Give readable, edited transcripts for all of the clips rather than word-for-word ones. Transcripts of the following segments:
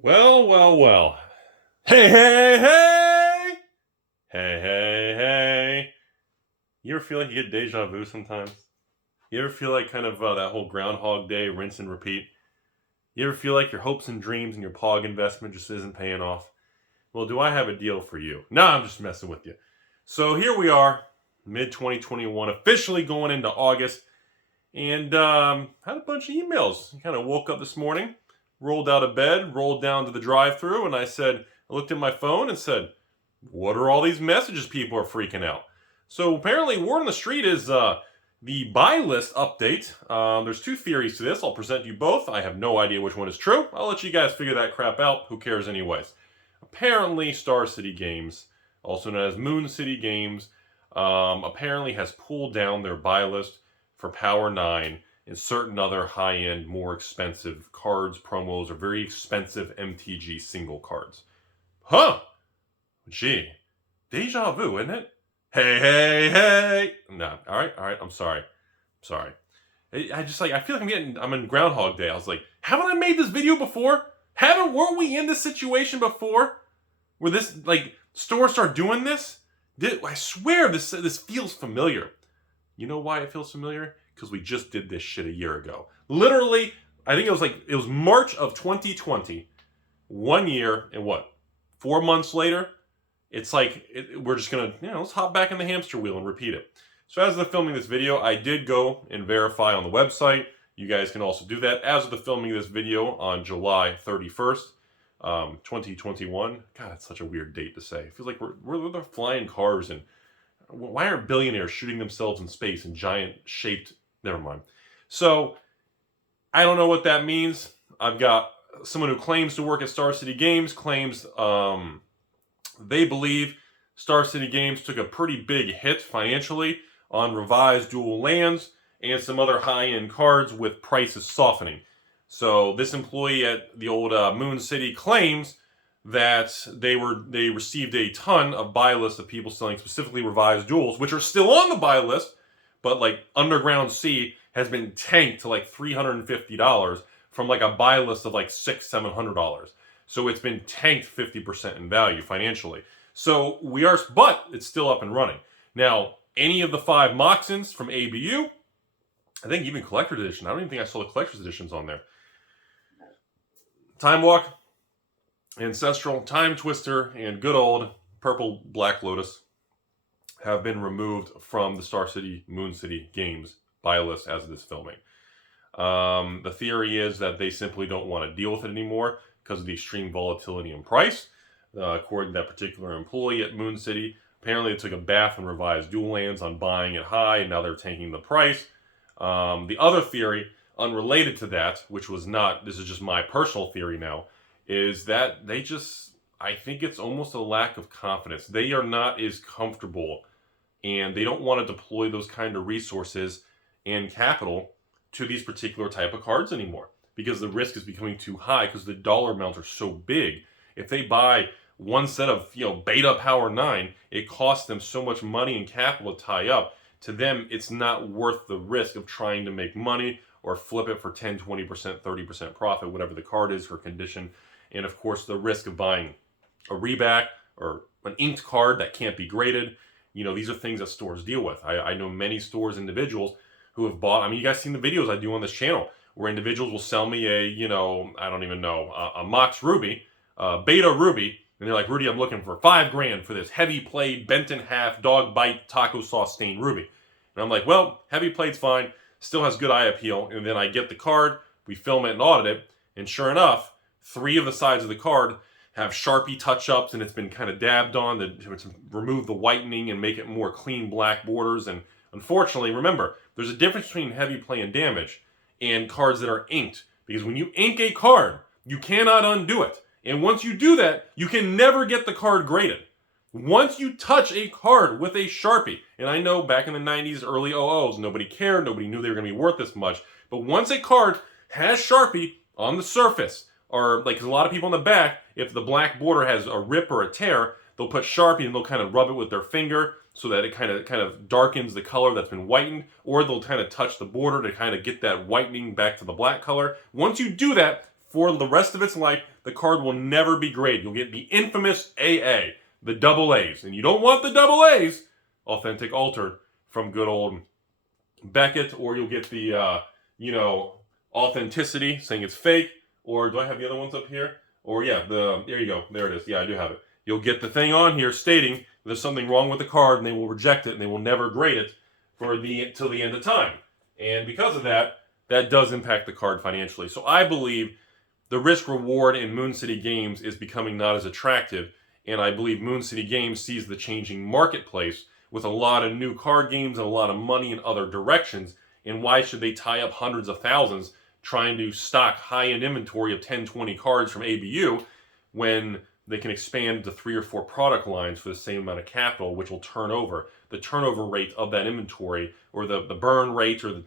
Well, well, well. Hey, hey, hey! Hey, hey, hey. You ever feel like you get deja vu sometimes? You ever feel like kind of that whole Groundhog Day, rinse and repeat? You ever feel like your hopes and dreams and your POG investment just isn't paying off? Well, do I have a deal for you? No, I'm just messing with you. So here we are, mid-2021, officially going into August, and had a bunch of emails. Kind of woke up this morning, rolled out of bed, rolled down to the drive-thru, and I looked at my phone and said, what are all these messages people are freaking out? So apparently word on the street is the Buylist update. There's two theories to this. I'll present you both. I have no idea which one is true. I'll let you guys figure that crap out. Who cares anyways? Apparently Starcitygames, also known as Moon City Games, apparently has pulled down their buy list for Power 9 and certain other high-end, more expensive cards, promos, or very expensive MTG single cards. Huh! Gee. Deja vu, isn't it? Hey, hey, hey! No, alright, I'm sorry. I feel like I'm in Groundhog Day. I was like, haven't I made this video before? Weren't we in this situation before? Where this, stores start doing this? I swear this feels familiar. You know why it feels familiar? Because we just did this shit a year ago. Literally, I think it was March of 2020. 1 year and 4 months later, it's like, we're just gonna, let's hop back in the hamster wheel and repeat it. So as of the filming this video, I did go and verify on the website. You guys can also do that. As of the filming of this video on July 31st, 2021. God, that's such a weird date to say. It feels like we're the flying cars, and why aren't billionaires shooting themselves in space in giant shaped, never mind. So, I don't know what that means. I've got someone who claims to work at Starcitygames, claims they believe Starcitygames took a pretty big hit financially on revised dual lands and some other high-end cards with prices softening. So this employee at the old Moon City claims that they received a ton of buy lists of people selling specifically revised duels, which are still on the buy list, but like Underground Sea has been tanked to like $350 from like a buy list of like $600-700. So it's been tanked 50% in value financially. So but it's still up and running. Now, any of the 5 Moxins from ABU, I think even Collector's Edition, I don't even think I saw the Collector's Editions on there. Time Walk, Ancestral, Time Twister, and good old Purple Black Lotus have been removed from the Star City Moon City Games buy list as of this filming. The theory is that they simply don't want to deal with it anymore because of the extreme volatility in price. According to that particular employee at Moon City, apparently they took a bath in revised dual lands on buying it high, and now they're tanking the price. The other theory, unrelated to that, which was not, this is just my personal theory now, is that I think it's almost a lack of confidence. They are not as comfortable, and they don't want to deploy those kind of resources and capital to these particular type of cards anymore, because the risk is becoming too high because the dollar amounts are so big. If they buy one set of, Beta Power 9, it costs them so much money and capital to tie up. To them, it's not worth the risk of trying to make money or flip it for 10, 20%, 30% profit, whatever the card is or condition. And of course, the risk of buying a reback or an inked card that can't be graded. These are things that stores deal with. I know many stores, individuals who have bought, you guys seen the videos I do on this channel where individuals will sell me a Mox Ruby, Beta Ruby, and they're like, Rudy, I'm looking for $5,000 for this heavy played, bent in half, dog bite, taco sauce stained Ruby. And I'm like, well, heavy plate's fine, still has good eye appeal. And then I get the card, we film it and audit it, and sure enough, 3 of the sides of the card have Sharpie touch-ups, and it's been kind of dabbed on to remove the whitening and make it more clean black borders. And unfortunately, remember, there's a difference between heavy play and damage and cards that are inked. Because when you ink a card, you cannot undo it. And once you do that, you can never get the card graded. Once you touch a card with a Sharpie, and I know back in the 90s, early 00s, nobody cared, nobody knew they were going to be worth this much, but once a card has Sharpie on the surface, or because a lot of people in the back, if the black border has a rip or a tear, they'll put Sharpie and they'll kind of rub it with their finger so that it kind of darkens the color that's been whitened, or they'll kind of touch the border to kind of get that whitening back to the black color. Once you do that, For the rest of its life, the card will never be graded. You'll get the infamous AA, the double A's. And you don't want the double A's, authentic altered, from good old Beckett, or you'll get the, authenticity, saying it's fake. Or do I have the other ones up here? Or yeah, there you go. There it is. Yeah, I do have it. You'll get the thing on here stating there's something wrong with the card, and they will reject it, and they will never grade it till the end of time. And because of that, that does impact the card financially. So I believe the risk reward in Moon City Games is becoming not as attractive, and I believe Moon City Games sees the changing marketplace with a lot of new card games and a lot of money in other directions. And why should they tie up hundreds of thousands trying to stock high-end inventory of 10, 20 cards from ABU when they can expand to 3 or 4 product lines for the same amount of capital, which will turn over? The turnover rate of that inventory, or the burn rate, or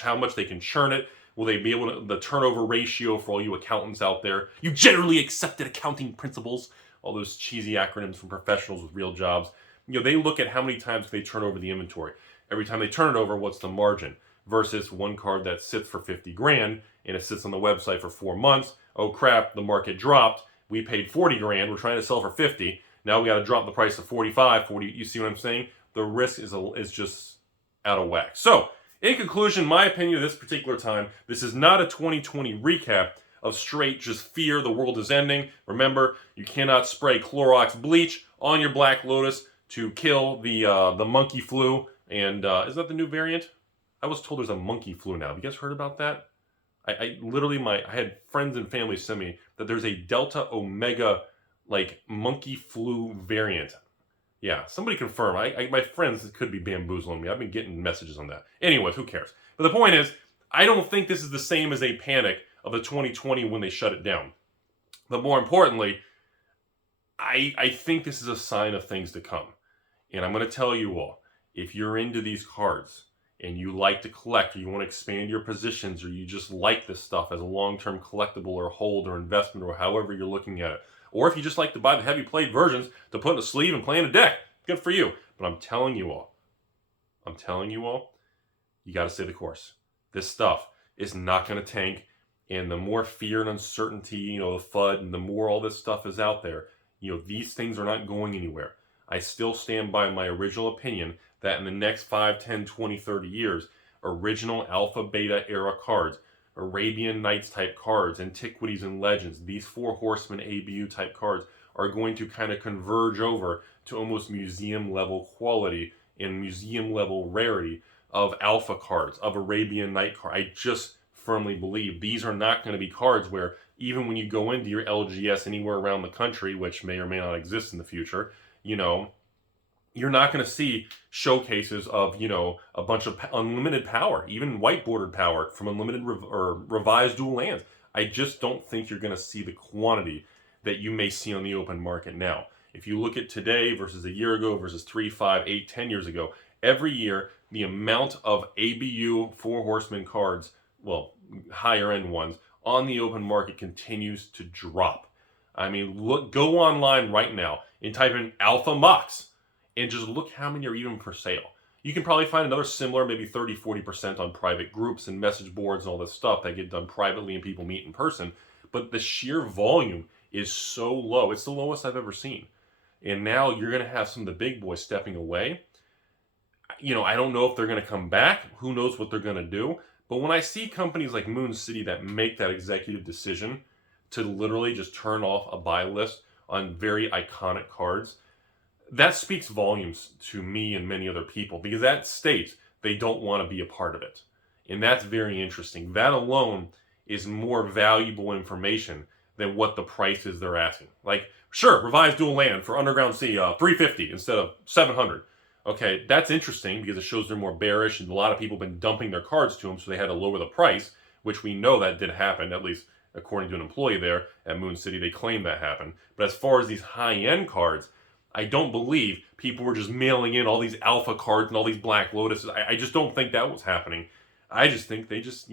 how much they can churn it. Will they be able to, the turnover ratio for all you accountants out there, you generally accepted accounting principles, all those cheesy acronyms from professionals with real jobs. They look at how many times they turn over the inventory. Every time they turn it over, what's the margin? Versus one card that sits for 50 grand and it sits on the website for 4 months. Oh crap, the market dropped. We paid 40 grand. We're trying to sell for 50. Now we got to drop the price to 45, 40. You see what I'm saying? The risk is just out of whack. So, in conclusion, my opinion of this particular time, this is not a 2020 recap of straight just fear the world is ending. Remember, you cannot spray Clorox bleach on your Black Lotus to kill the monkey flu. And is that the new variant? I was told there's a monkey flu now. Have you guys heard about that? I literally, I had friends and family send me that there's a Delta Omega, monkey flu variant. Yeah, somebody confirm. My friends could be bamboozling me. I've been getting messages on that. Anyways, who cares? But the point is, I don't think this is the same as a panic of the 2020 when they shut it down. But more importantly, I think this is a sign of things to come. And I'm going to tell you all, if you're into these cards and you like to collect, or you want to expand your positions, or you just like this stuff as a long-term collectible or hold or investment, or however you're looking at it, or if you just like to buy the heavy played versions to put in a sleeve and play in a deck, good for you. But I'm telling you all, you got to stay the course. This stuff is not going to tank, and the more fear and uncertainty, the FUD, and the more all this stuff is out there, these things are not going anywhere. I still stand by my original opinion that in the next 5, 10, 20, 30 years, original Alpha, Beta era cards, Arabian Nights type cards, Antiquities and Legends, these 4 Horsemen ABU type cards are going to kind of converge over to almost museum level quality and museum level rarity of Alpha cards, of Arabian Night cards. I just firmly believe these are not going to be cards where even when you go into your LGS anywhere around the country, which may or may not exist in the future, you're not going to see showcases of, a bunch of unlimited power, even white bordered power from unlimited or revised dual lands. I just don't think you're going to see the quantity that you may see on the open market now. If you look at today versus a year ago versus 3, 5, 8, 10 years ago, every year the amount of ABU 4 Horsemen cards, well, higher end ones, on the open market continues to drop. I mean, go online right now and type in Alpha Mox and just look how many are even for sale. You can probably find another similar, maybe 30, 40% on private groups and message boards and all this stuff that get done privately and people meet in person. But the sheer volume is so low. It's the lowest I've ever seen. And now you're going to have some of the big boys stepping away. I don't know if they're going to come back. Who knows what they're going to do. But when I see companies like Moon City that make that executive decision to literally just turn off a buy list on very iconic cards, that speaks volumes to me and many other people, because that states they don't want to be a part of it. And that's very interesting. That alone is more valuable information than what the price is they're asking. Sure, revised dual land for Underground Sea, $350 instead of $700. Okay, that's interesting because it shows they're more bearish, and a lot of people have been dumping their cards to them, so they had to lower the price, which we know that did happen, at least according to an employee there at Moon City. They claim that happened. But as far as these high-end cards, I don't believe people were just mailing in all these Alpha cards and all these Black Lotuses. I just don't think that was happening. I just think they just,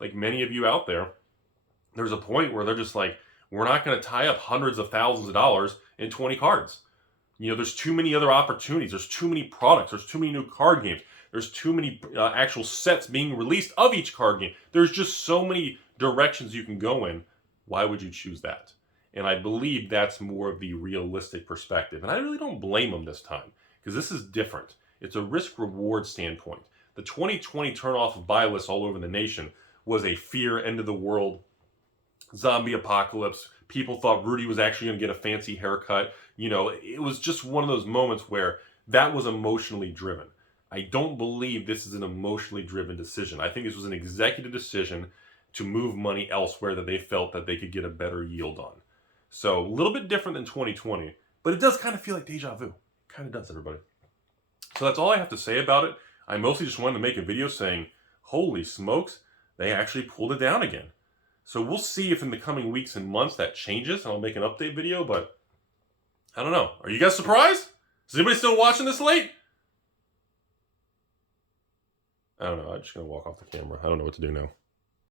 like many of you out there, there's a point where they're just like, we're not going to tie up hundreds of thousands of dollars in 20 cards. There's too many other opportunities. There's too many products. There's too many new card games. There's too many actual sets being released of each card game. There's just so many directions you can go in. Why would you choose that? And I believe that's more of the realistic perspective. And I really don't blame them this time, because this is different. It's a risk-reward standpoint. The 2020 turnoff of Buylist all over the nation was a fear, end of the world, zombie apocalypse. People thought Rudy was actually going to get a fancy haircut. You know, it was just one of those moments where that was emotionally driven. I don't believe this is an emotionally driven decision. I think this was an executive decision to move money elsewhere that they felt that they could get a better yield on. So a little bit different than 2020, but it does kind of feel like deja vu. It kind of does, everybody. So that's all I have to say about it. I mostly just wanted to make a video saying, holy smokes, they actually pulled it down again. So we'll see if in the coming weeks and months that changes, and I'll make an update video, but I don't know. Are you guys surprised? Is anybody still watching this late? I don't know. I'm just going to walk off the camera. I don't know what to do now.